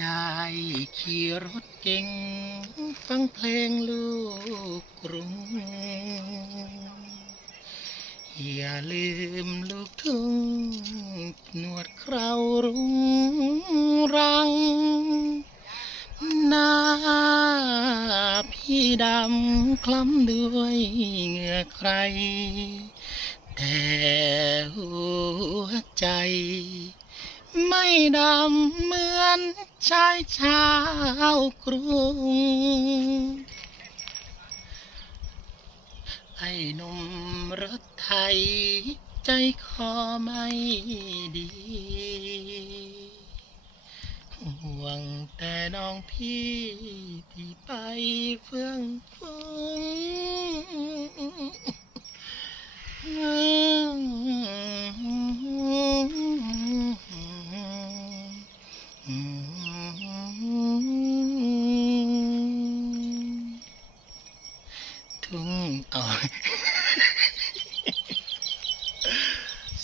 ได้ขี่รถเก่ง ฟังเพลงลูกกรุง อย่าลืมลูกทุ่งหนวดคราวรุงรังหน้าพี่ดำคล้ำด้วยเหงื่อใคร แต่หัวใจ ไม่ดำเหมือนชายชาวกรุง ไอ้หนุ่มรถไทย ใจคอไม่ดี ห่วงแต่น้องพี่ที่ไปเฟื่องฟู ทุ่งเอา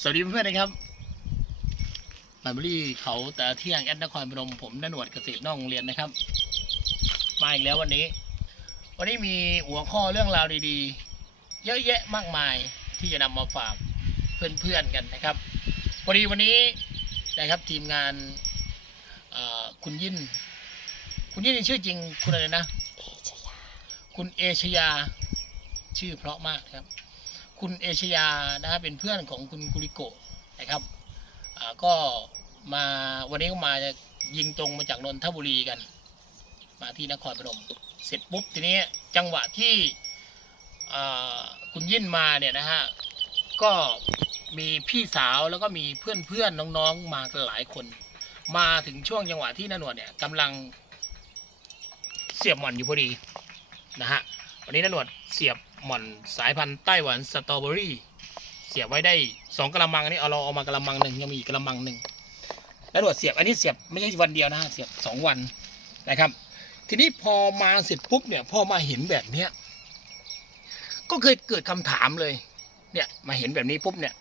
สวัสดีเพื่อนๆนะครับไลบรารีเขาแต่เที่ยงแอดนครพนมผมนหนวดเกษตรนอกโรงเรียนนะครับ มาอีกแล้ววันนี้ วันนี้มีหัวข้อเรื่องราวดีๆ เยอะแยะมากมายที่จะนำมาฝากเพื่อนๆกันนะครับพอดีวันนี้นะครับทีมงานเอ่อคุณยิน คุณยินนี่ชื่อจริงคุณอะไรนะ คุณเอชยา ชื่อเพราะมากครับ คุณเอชยานะครับเป็นเพื่อนของคุณกุริโกะนะครับก็มาวันนี้ก็มาจะยิงตรงมาจากนนทบุรีกัน มาที่นครพนม เสร็จปุ๊บทีนี้จังหวะที่คุณยิ่นมาเนี่ยนะฮะก็มีพี่สาวแล้วก็มีเพื่อนเพื่อนๆน้องๆมากันหลายคน มาถึงช่วงจังหวะที่นนวดเนี่ยกำลังเสียบหม่อนอยู่พอดีนะฮะวันนี้นนวดเสียบ หม่อนสายพันธุ์ไต้หวันสตรอเบอรี่ เสียบไว้ได้สองกระมังอันนี้เอาเราเอามากระมังหนึ่งยังมีอีกกระมังหนึ่งแล้วหนวดเสียบอันนี้เสียบไม่ใช่วันเดียวนะเสียบสองวันนะครับ ทีนี้พอมาเสร็จปุ๊บเนี่ยพอมาเห็นแบบเนี้ยก็เคยเกิดคำถามเลย เนี่ยมาเห็นแบบนี้ปุ๊บเนี่ย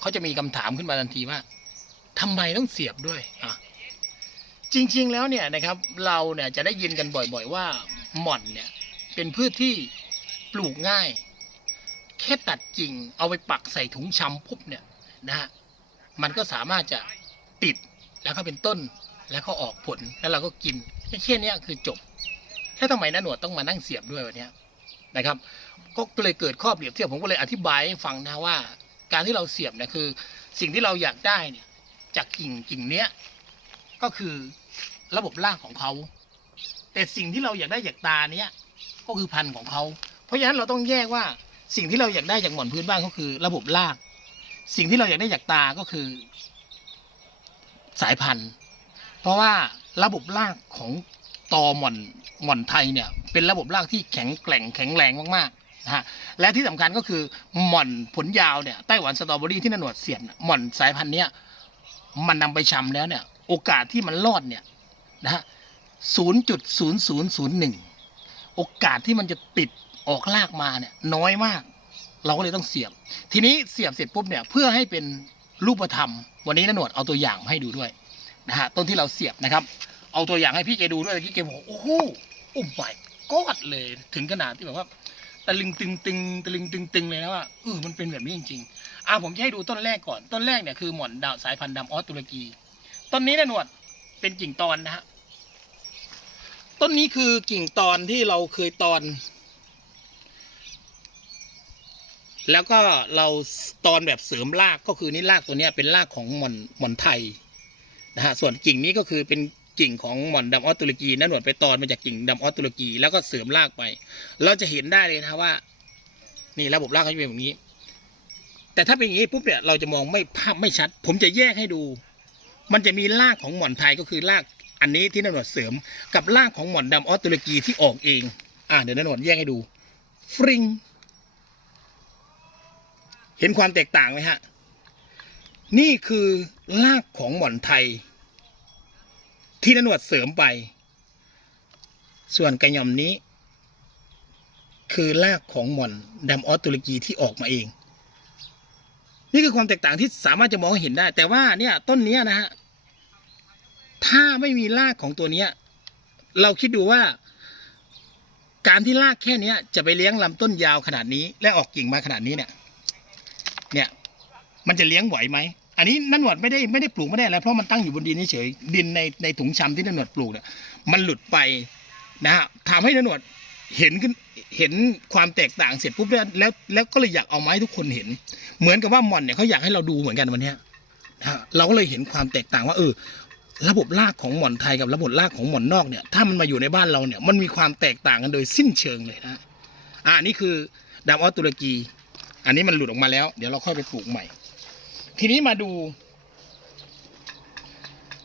เขาจะมีคำถามขึ้นมาทันทีว่าทำไมต้องเสียบด้วยอะจริง ๆ แล้วเนี่ยนะครับเราเนี่ยจะได้ยินกันบ่อย ๆ ว่าหม่อนเนี่ยเป็นพืชที่ ปลูกง่าย แค่ตัดกิ่งเอาไปปักใส่ถุงชำปุ๊บเนี่ยนะฮะมันก็สามารถจะติดแล้วก็เป็นต้นแล้วก็ออกผลแล้วเราก็กินแค่แค่นี้คือจบแล้วทำไมน้าหนวดต้องมานั่งเสียบด้วยวันนี้นะครับ ก็เลยเกิดข้อเปรียบเทียบผมก็เลยอธิบายให้ฟังนะว่า การที่เราเสียบเนี่ยคือ สิ่งที่เราอยากได้เนี่ยจากกิ่งกิ่งเนี้ยก็คือระบบรากของเขา แต่สิ่งที่เราอยากได้จากตาเนี้ยก็คือพันธุ์ของเขา เพราะฉะนั้นเราต้องแยกว่าสิ่งที่เราอยากได้จากหมอนพื้นบ้านก็คือ ระบบราก สิ่งที่เราอยากได้จากตาก็คือ สายพันธุ์ เพราะว่าระบบรากของตอหมอนหมอนไทยเนี่ย เป็นระบบรากที่แข็งแกร่งแข็งแรงมากๆนะฮะและที่สำคัญก็คือหม่อนผลยาวเนี่ยไต้หวันสตรอเบอรี่ที่นนวดเสียบเนี่ยหม่อนสายพันธุ์เนี้ยมันนำไปชำแล้วเนี่ย โอกาสที่มันรอดเนี่ยนะฮะศูนย์จุดศูนย์ศูนย์ศูนย์หนึ่งโอกาสที่มันจะติด ออกรากมาเนี่ยน้อยมาก เราก็เลยต้องเสียบ ทีนี้เสียบเสร็จปุ๊บเนี่ยเพื่อให้เป็นรูปธรรม วันนี้นนวดเอาตัวอย่างให้ดูด้วยนะฮะต้นที่เราเสียบนะครับ เอาตัวอย่างให้พี่แกดูด้วยพี่แกบอกโอ้โหโอ้ไม่กอดเลยถึงขนาดที่แบบว่าตะลึงตึงตึงตะลึงตึงตึงเลยนะว่าเออมันเป็นแบบนี้จริงๆอะผมจะให้ดูต้นแรกก่อนต้นแรกเนี่ยคือหม่อนดาวสายพันธุ์ดำออสตุรกีต้นนี้นะหนวดเป็นกิ่งตอนนะฮะต้นนี้คือกิ่งตอนที่เราเคยตอน แล้วก็เราตอนแบบเสริมรากก็คือนี่รากตัวนี้เป็นรากของหม่อนหม่อนไทยนะฮะส่วนกิ่งนี้ก็คือเป็นกิ่งของหม่อนดำออสตุรกีนั่นหนวดไปตอนมาจากกิ่งดำออสตุรกี แล้วก็เสริมรากไป เราจะเห็นได้เลยนะว่า นี่ระบบรากเขาจะเป็นแบบนี้ แต่ถ้าเป็นอย่างนี้ปุ๊บเนี่ยเราจะมองไม่ภาพไม่ชัด ผมจะแยกให้ดู มันจะมีรากของหม่อนไทยก็คือรากอันนี้ที่นหนวดเสริมกับรากของหม่อนดำออสตุรกีที่ออกเอง อ่าเดี๋ยวนหนวดแยกให้ดูฟริง เห็นความแตกต่างไหมฮะ นี่คือรากของหม่อนไทย ที่นนวดเสริมไป ส่วนกระหย่อมนี้ คือรากของหม่อนดำออสตุรกีที่ออกมาเอง นี่คือความแตกต่างที่สามารถจะมองเห็นได้ แต่ว่าเนี่ยต้นนี้นะฮะ ถ้าไม่มีรากของตัวเนี้ย เราคิดดูว่าการที่รากแค่นี้จะไปเลี้ยงลำต้นยาวขนาดนี้ และออกกิ่งมาขนาดนี้เนี่ย มันจะเลี้ยงไหวไหมอันนี้นันหนวดไม่ได้ไม่ได้ปลูกไม่ได้อะไรเพราะมันตั้งอยู่บนดินเฉยดินในในถุงชำที่นันหนวดปลูกเนี่ยมันหลุดไปนะฮะทำให้นันหนวดเห็นขึ้นเห็นความแตกต่างเสร็จปุ๊บแล้วแล้วแล้วก็เลยอยากเอาไม้ทุกคนเห็น เหมือนกับว่าหมอนเนี่ยเขาอยากให้เราดูเหมือนกันวันนี้นะฮะเราก็เลยเห็นความแตกต่างว่าเออระบบรากของหมอนไทยกับระบบรากของหมอนนอกเนี่ยถ้ามันมาอยู่ในบ้านเราเนี่ยมันมีความแตกต่างกันโดยสิ้นเชิงเลยนะอ่านี่คือดามออสตุรกี อันนี้มันหลุดออกมาแล้ว เดี๋ยวเราค่อยไปปลูกใหม่ ทีนี้มาดู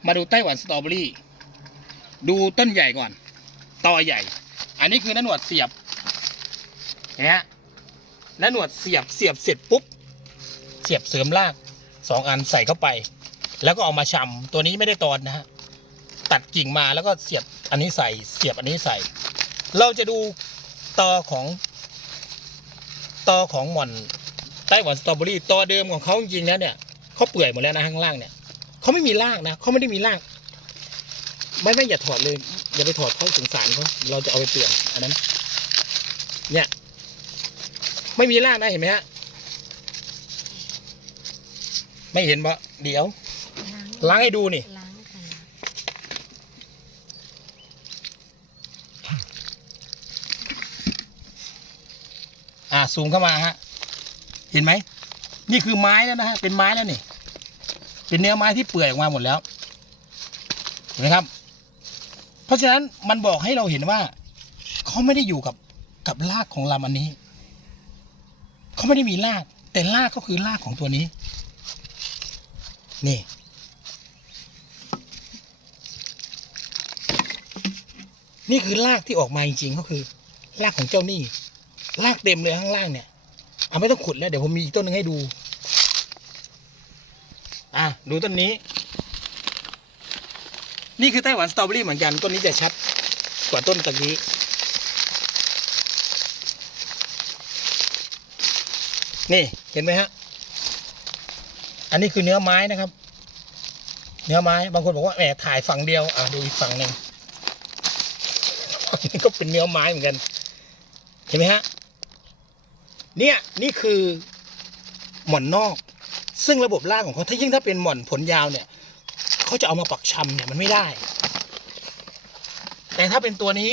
มาดูไต้หวันสตรอเบอรี่ ดูต้นใหญ่ก่อน ตอใหญ่ อันนี้คือน้าหนวดเสียบเนี่ยน้าหนวดเสียบเสียบเสร็จปุ๊บ เสียบเสริมรากสองอันใส่เข้าไป แล้วก็เอามาชำตัวนี้ไม่ได้ตอนนะฮะตัดกิ่งมาแล้วก็เสียบอันนี้ใส่เสียบอันนี้ใส่ เราจะดูตอของตอของหม่อนไต้หวันสตรอเบอรี่ตอเดิมของเขาจริงๆแล้วเนี่ย เขาเปื่อยหมดแล้วนะข้างล่างเนี่ยเขาไม่มีรากนะเขาไม่ได้มีรากไม่ไม่อย่าถอดเลยอย่าไปถอดเขาสงสารเขาเราจะเอาไปเปลี่ยนอันนั้น เนี่ย ไม่มีรากนะเห็นไหมฮะไม่เห็นปะเดี๋ยว ล้างให้ดูนี่ล้างค่ะอ่าซูมเข้ามาฮะ เห็นไหม นี่คือไม้แล้วนะฮะเป็นไม้แล้วนี่ เป็นเนื้อไม้ที่เปื่อยออกมาหมดแล้วเห็นไหมครับ เพราะฉะนั้นมันบอกให้เราเห็นว่าเขาไม่ได้อยู่กับกับรากของลำอันนี้เขาไม่ได้มีราก แต่รากก็คือรากของตัวนี้ นี่ นี่คือรากที่ออกมาจริงๆก็คือรากของเจ้านี่รากเต็มเลยข้างล่างเนี่ย เอาไม่ต้องขุดแล้วเดี๋ยวผมมีอีกต้นหนึงให้ดู อะดูต้นนี้ นี่คือไต้หวันสตรอเบอรี่เหมือนกันต้นนี้จะชัดกว่าต้นตะกี้นี่เห็นไหมฮะ อันนี้คือเนื้อไม้นะครับ เนื้อไม้บางคนบอกว่าแหมถ่ายฝั่งเดียวอะดูอีกฝั่งหนึ่งนี่ก็เป็นเนื้อไม้เหมือนกัน เห็นไหมฮะ เนี่ยนี่คือหม่อนนอก ซึ่งระบบรากของเขาถ้ายิ่งถ้าเป็นหม่อนผลยาวเนี่ยเขาจะเอามาปักชำเนี่ยมันไม่ได้ แต่ถ้าเป็นตัวนี้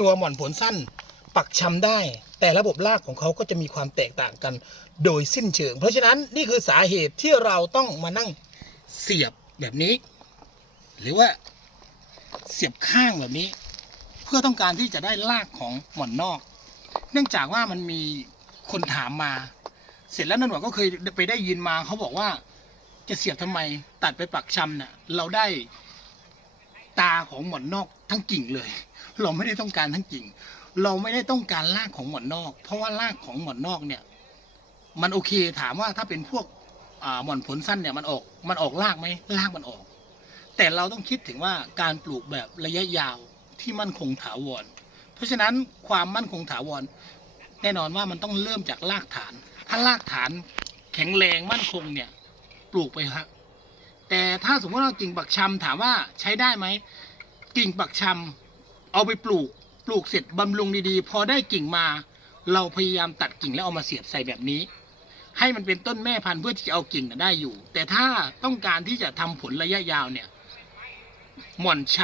ตัวหม่อนผลสั้นปักชำได้ แต่ระบบรากของเขาก็จะมีความแตกต่างกันโดยสิ้นเชิง เพราะฉะนั้นนี่คือสาเหตุที่เราต้องมานั่งเสียบแบบนี้ หรือว่าเสียบข้างแบบนี้ เพื่อต้องการที่จะได้รากของหม่อนนอก เนื่องจากว่ามันมี คนถามมา เสร็จแล้วนันหนวดก็เคยไปได้ยินมาเขาบอกว่าจะเสียบทำไมตัดไปปักชำเนี่ยเราได้ตาของหมอนนอกทั้งกิ่งเลย เราไม่ได้ต้องการทั้งกิ่ง เราไม่ได้ต้องการรากของหมอนนอก เพราะว่ารากของหมอนนอกเนี่ย มันโอเคถามว่าถ้าเป็นพวกหมอนผลสั้นเนี่ยมันออกมันออกรากไหมรากมันออก แต่เราต้องคิดถึงว่าการปลูกแบบระยะยาวที่มั่นคงถาวร เพราะฉะนั้นความมั่นคงถาวร แน่นอนว่ามันต้องเริ่มจากรากฐาน ถ้ารากฐานแข็งแรงมั่นคงเนี่ยปลูกไปฮะแต่ถ้าสมมติว่ากิ่งปักชำถามว่าใช้ได้ไหมกิ่งปักชำเอาไปปลูก ปลูกเสร็จบำรุงดีๆ พอได้กิ่งมา เราพยายามตัดกิ่งแล้วเอามาเสียบใส่แบบนี้ ให้มันเป็นต้นแม่พันธุ์เพื่อที่จะเอากิ่งได้อยู่ แต่ถ้าต้องการที่จะทำผลระยะยาวเนี่ยหม่อนช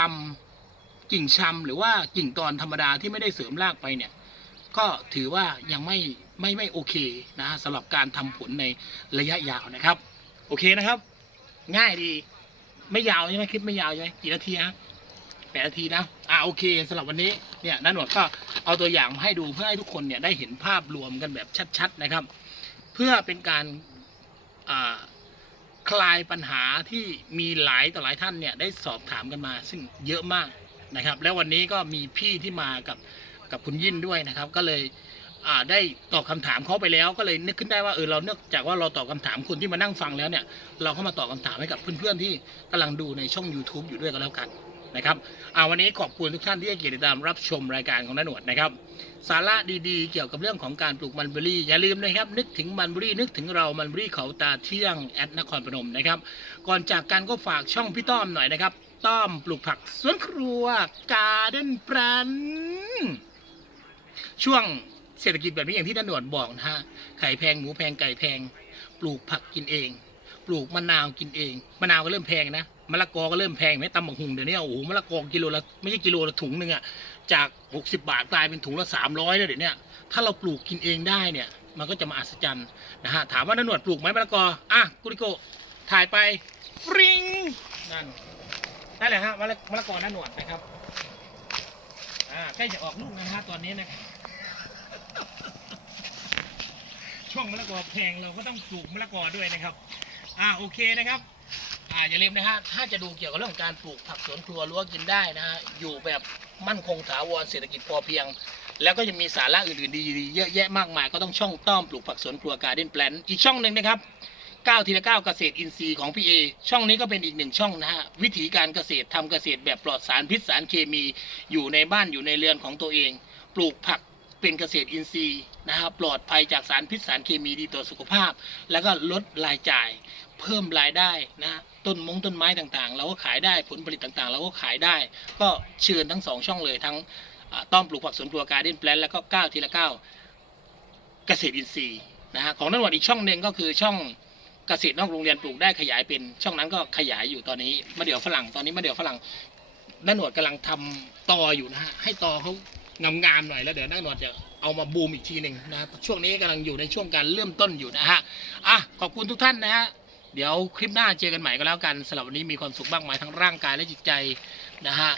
ำกิ่งชำหรือว่ากิ่งตอนธรรมดาที่ไม่ได้เสริมรากไปเนี่ย ก็ถือว่ายังไม่ไม่ไม่โอเคนะฮะสำหรับการทำผลในระยะยาวนะครับ โอเคนะครับ ง่ายดีไม่ยาวใช่ไหมคลิปไม่ยาวใช่ไหมกี่นาทีฮะแปดนาทีนะอ่าโอเคสำหรับวันนี้เนี่ยนันหนวดก็เอาตัวอย่างมาให้ดูเพื่อให้ทุกคนเนี่ยได้เห็นภาพรวมกันแบบชัด ๆนะครับ เพื่อเป็นการคลายปัญหาที่มีหลายต่อหลายท่านเนี่ยได้สอบถามกันมา ซึ่งเยอะมากนะครับ แล้ววันนี้ก็มีพี่ที่มากับ กับคุณยินด้วยนะครับ ก็เลยได้ตอบคำถามเขาไปแล้ว ก็เลยนึกขึ้นได้ว่าเออเราเนื่องจากว่าเราตอบคำถามคนที่มานั่งฟังแล้วเนี่ย เราก็มาตอบคำถามให้กับเพื่อนๆที่กำลังดูในช่อง YouTube อยู่ด้วยกันแล้วกันนะครับอ่าวันนี้ขอบคุณทุกท่านที่ให้เกียรติติดตามรับชมรายการของน้าหนวดนะครับ สาระดีๆ เกี่ยวกับเรื่องของการปลูกมันเบอรี่ อย่าลืมนะครับ นึกถึงมันเบอรี่นึกถึงเรามันเบอรี่เขาตาเที่ยงแอดนครพนมนะครับ ก่อนจากกันก็ฝากช่องพี่ต้อมหน่อยนะครับ ต้อมปลูกผักสวนครัวการ์เด้นแปรน ช่วงเศรษฐกิจแบบนี้อย่างที่ท่านหนวดบอกนะฮะไข่แพงหมูแพงไก่แพง ปลูกผักกินเอง ปลูกมะนาวกินเองมะนาวก็เริ่มแพงนะมะละกอก็เริ่มแพงไหมตำบักหุงเดี๋ยวนี้โอ้โหมะละกอกิโลละไม่ใช่กิโลละถุงหนึ่งอะจาก 60 บาทกลายเป็นถุงละ 300แล้วเดี๋ยวนี้ถ้าเราปลูกกินเองได้เนี่ย มันก็จะมาอัศจรรย์นะฮะถามว่านันหนวดปลูกไหมมะละกออะกุริโกถ่ายไปฟริงนั่นนั่นแหละฮะมะละมะละกอนันหนวดนะครับอ่าใกล้จะออกลูกนะฮะตอนนี้นะครับ ช่วงมะละกอแพงเราก็ต้องปลูกมะละกอด้วยนะครับ อ่าโอเคนะครับอ่าอย่าลืมนะฮะถ้าจะดูเกี่ยวกับเรื่องการปลูกผักสวนครัวรั้วกินได้นะฮะอยู่แบบมั่นคงถาวรเศรษฐกิจพอเพียง แล้วก็ยังมีสาระอื่นๆดีๆเยอะแยะมากมายก็ต้องช่องต้อมปลูกผักสวนครัวการ์เด้นแปลนอีกช่องหนึ่งนะครับก้าวทีละก้าวเกษตรอินทรีย์ของพี่เอช่องนี้ก็เป็นอีกหนึ่งช่องนะฮะวิธีการเกษตรทำเกษตรแบบปลอดสารพิษสารเคมี อยู่ในบ้านอยู่ในเรือนของตัวเอง ปลูกผัก เป็นเกษตรอินทรีย์นะครับปลอดภัยจากสารพิษสารเคมีดีต่อสุขภาพ แล้วก็ลดรายจ่าย เพิ่มรายได้นะต้นมงต้นไม้ต่างๆ เราก็ขายได้ผลผลิตต่างๆ เราก็ขายได้ ก็เชิญทั้งสองช่องเลยทั้งต้อมปลูกผักสวนครัวการ์เด้นแปลนแล้วก็ก้าวทีละก้าวเกษตรอินทรีย์นะฮะของนันวัดอีกช่องหนึ่งก็คือช่องเกษตรนอกโรงเรียนปลูกได้ขยายเป็น ช่องนั้นก็ขยายอยู่ตอนนี้มะเดื่อฝรั่งตอนนี้มะเดื่อฝรั่งนันหนวดกำลังทำตออยู่นะฮะให้ตอเขา งามๆหน่อยแล้วเดี๋ยวนันหนวดจะเอามาบูมอีกทีหนึ่งนะช่วงนี้กำลังอยู่ในช่วงการเริ่มต้นอยู่นะฮะอะขอบคุณทุกท่านนะฮะเดี๋ยวคลิปหน้าเจอกันใหม่ก็แล้วกันสำหรับวันนี้มีความสุขมากมายทั้งร่างกายและจิตใจนะฮะ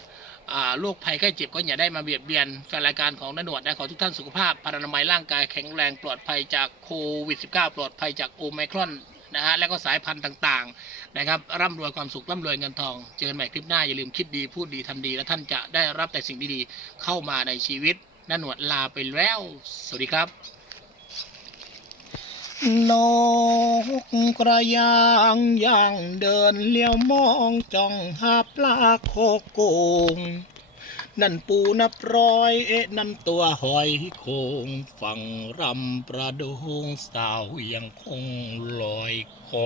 โรคภัยไข้เจ็บก็อย่าได้มาเบียดเบียนแฟนรายการของนันหนวดนะขอทุกท่านสุขภาพพานามัยร่างกายแข็งแรงปลอดภัยจากโควิด -19 ปลอดภัยจากโอไมครอนนะฮะและก็สายพันธุ์ต่างๆ นะครับร่ำรวยความสุขร่ำรวยเงินทองเจอกันใหม่คลิปหน้าอย่าลืมคิดดีพูดดีทำดี และท่านจะได้รับแต่สิ่งดีๆเข้ามาในชีวิตนันหนวดลาไปแล้ว สวัสดีครับนกกระยางย่างเดินเลี้ยวมองจ้องหาปลาโคกง นั่นปูนับร้อยเอ๊ะนั่นตัวหอยโคงฝั่งรำประดงสาวยังคงลอยคอ